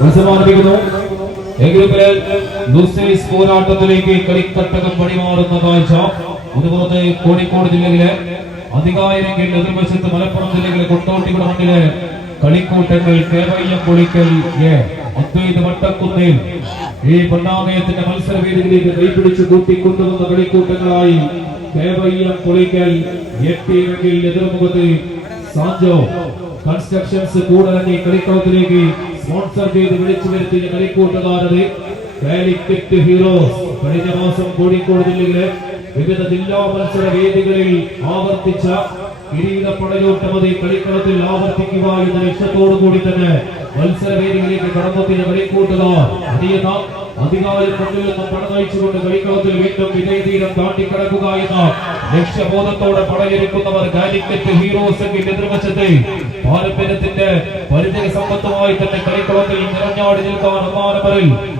മത്സരമാരംഭിക്കുന്നു എങ്കിലും ദുസ്സൈസ് പോരാട്ടത്തിലേക്ക് കളിക്കട്ടകം പണിമാറുന്ന കാഴ്ച അതുപോലെ കോഴിക്കോട് ജില്ലയിലെ അധികാരികൾ എതിർവശത്ത് മലപ്പുറം ജില്ലയിലെ കൊട്ടോട്ടിയുടെ മണ്ണിലെ കളിക്കൂട്ടങ്ങൾ കേവയ്യം പൊളിക്കൽ അദ്വൈത വട്ടക്കുന്നിൽ ഈ പൊന്നാമയത്തിന്റെ മത്സര വേദികളിലേക്ക് കൈപിടിച്ച് കൂട്ടിക്കൊണ്ടുവന്ന കളിക്കൂട്ടങ്ങളായി കേവയ്യം പൊളിക്കൽ എത്തിയെങ്കിൽ എതിർമുഖത്ത് സാഞ്ചോ കൺസ്ട്രക്ഷൻസ് കൂടലഞ്ഞി കളിക്കളത്തിലേക്ക് സ്പോൺസർ ചെയ്ത് വിളിച്ചു വരുത്തിയ കളിക്കൂട്ടുകാരത് കാലിക്കറ്റ് ഹീറോസ് കഴിഞ്ഞ മാസം കോഴിക്കോട് ജില്ലയിലെ വിവിധ ജില്ലാ മത്സര വേദികളിൽ ആവർത്തിച്ച കിരീട പടയോട്ടമതി കളിക്കളത്തിൽ ആവർത്തിക്കുക എന്ന ലക്ഷ്യത്തോടു കൂടി തന്നെ മത്സര വേദികളിലേക്ക് കടന്നെത്തിയ കളിക്കൂട്ടുകാർ നാ- അധികാരി മുന്നിൽ നിന്നും പടനയിച്ചുകൊണ്ട് കളിക്കളത്തിൽ വീണ്ടും വിജയതീരം താണ്ടിക്കടക്കുക എന്ന ലക്ഷ്യബോധത്തോടെ പടകിരിക്കുന്നവർ കാലിക്കറ്റ് ഹീറോസ് എതിർവശത്തെ പാരമ്പര്യത്തിന്റെ പരിചയ സമ്പത്തുമായി തന്നെ കളിക്കളത്തിൽ നിറഞ്ഞാടി നിൽക്കാൻ റഫീഖ്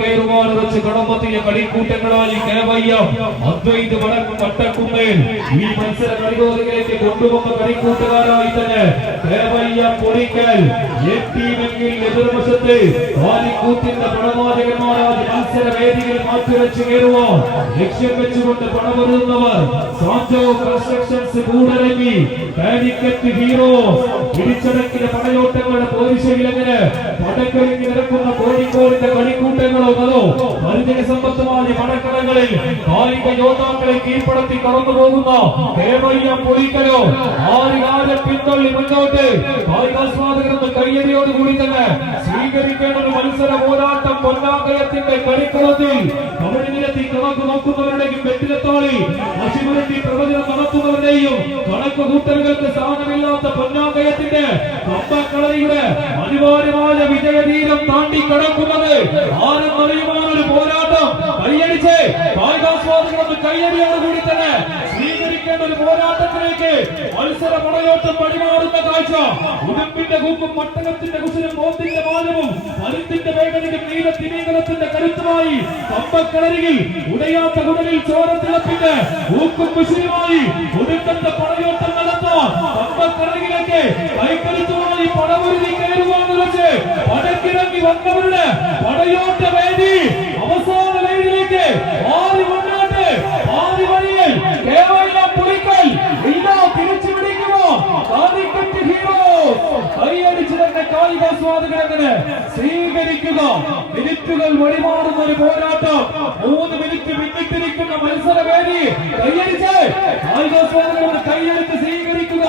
കയറുവാൻ വെച്ച് കടമ്പത്തിയ കളിക്കൂട്ടങ്ങളായി കേവയ്യ അദ്വൈത് വടക്കും വട്ടക്കുന്നേൽ ഈ മത്സര കളികോറിലേക്ക് കൊണ്ടുവന്ന കളിക്കൂട്ടുകാരായി തന്നെ കേവയ്യ പൊറിക്കൽ. എതിർവശത്ത് കാലിക്കൂത്തിന്റെ പടവാചകന്മാരായ മത്സര വേദികൾ മാറ്റിവെച്ച് കയറുവാൻ ലക്ഷ്യം വെച്ചുകൊണ്ട് പണമൊരുന്നവർ സാന്റോ കൺസ്ട്രക്ഷൻസ് കൂടരങ്ങി. കാലിക്കറ്റ് ഹീറോ പിടിച്ചടക്കിയ പടയോട്ടങ്ങളുടെ പോരിശയിലെങ്ങനെ പടക്കളിക്ക് നിരക്കുന്ന സമ്പത്തുമായ പടക്കളങ്ങളിൽ കാലിക യോദ്ധാക്കളെ കീഴ്പ്പെടുത്തി കടന്നു പോകുന്ന കേവയ്യം പൊളിക്കലോ ആരുകാരെ പിന്തള്ളി മുന്നോട്ട് കായികാസ്വാദകരെന്ന് കയ്യടിയോടുകൂടി തന്നെ സ്വീകരിക്കേണ്ട ഒരു മത്സര പോരാട്ടം പൊന്നാകയത്തിന്റെ കളിക്കളത്തിൽ കബഡിനിലെത്തി കണക്ക് നോക്കുന്നവരുടെയും വെട്ടിലെത്താളി അശിപുരട്ടി പ്രവചനം നടത്തുന്നവരുടെയും കണക്ക് കൂട്ടലുകൾക്ക് സ്ഥാനമില്ലാത്ത പൊന്നാകയത്തിന്റെ കമ്പക്കളരിയുടെ അനിവാര്യമായ വിജയതീരം താണ്ടി കടക്കുന്നത് ആരെന്നറിയുവാനൊരു പോരാട്ടം കൈയടിച്ച് കായികാസ്വാദകരെന്ന് കയ്യടിയോടുകൂടി തന്നെ സ്വീകരിക്കേണ്ട ഒരു പോരാട്ടത്തിലേക്ക് മത്സര പടയോട്ടം പടിമാറുന്ന കാഴ്ച. ഉടുപ്പിന്റെ കൂപ്പും പട്ടണത്തിന്റെ കുസിലും ബോധത്തിന്റെ മാനവും മരുത്തിന്റെ വേഗതയും നീലത്തിമീകലത്തിന്റെ കരുത്തുമായി കമ്പക്കളരികിൽ ഉടയാത്ത കുടലിൽ ചോരത്തിളപ്പിന്റെ ഊക്കും കുശലുമായി ഒടുക്കത്തെ പടയോട്ടം നടത്താൻ കമ്പക്കളരികിലേക്ക് കൈക്കരുത്തുമായി പടവരുതി കയറുവാൻ നിലച്ച് പടക്കിറങ്ങി വന്നവരുടെ പടയോട്ട വേദി കായികാസ്വാദകരങ്ങനെ സ്വീകരിക്കുക? മിനിറ്റുകൾ വഴിമാറുന്ന ഒരു പോരാട്ടം. മൂന്ന് മിനിറ്റ് പിന്നിട്ടിരിക്കുന്ന മത്സരവേദി. കൈയടിച്ച് കായികാസ്വാദകരുടെ കൈയടിച്ച് സ്വീകരിക്കുക.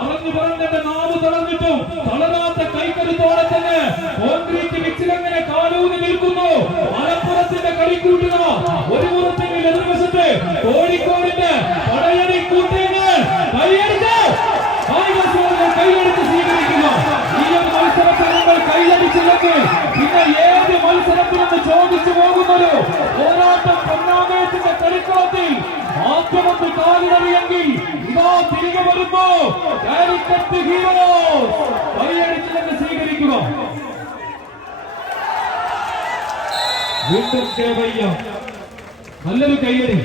പറഞ്ഞു പറഞ്ഞിട്ട് നാവ് തളർന്നിട്ടും തളരാത്ത കൈക്കരുത്തോടെ തന്നെ കോൺക്രീറ്റ് മിക്സിലെങ്ങനെ കാലൂന്നി നിൽക്കുന്നു? മലപ്പുറത്തിന്റെ കളിക്കൂട്ടുക ഒരു പുറത്തെങ്കിൽ എതിർവശത്ത് കോഴിക്കോടിന്റെ പടയണി കൂട്ടുകൾ കൈയടിച്ച് കായികസ്വാദകർ കൈയടിച്ച് സ്വീകരിക്കുക ഈ ഒരു മത്സരത്തിൽ നിങ്ങൾ കൈയടിച്ചില്ലെങ്കിൽ പിന്നെ ഏത് മത്സരത്തിലെന്ന് ചോദിച്ചു പോകുന്നൊരു പോരാട്ടം പൊന്നാമയത്തിന്റെ ചരിത്രത്തിൽ ആദ്യമൊന്ന് കാലിടറിയെങ്കിൽ ഇതാ തിരികെ വരുമ്പോ ഹീറോ കൈയടിച്ചില്ലെങ്കിൽ സ്വീകരിക്കുക. വീണ്ടും കേവയ്യ. നല്ലൊരു കൈയടി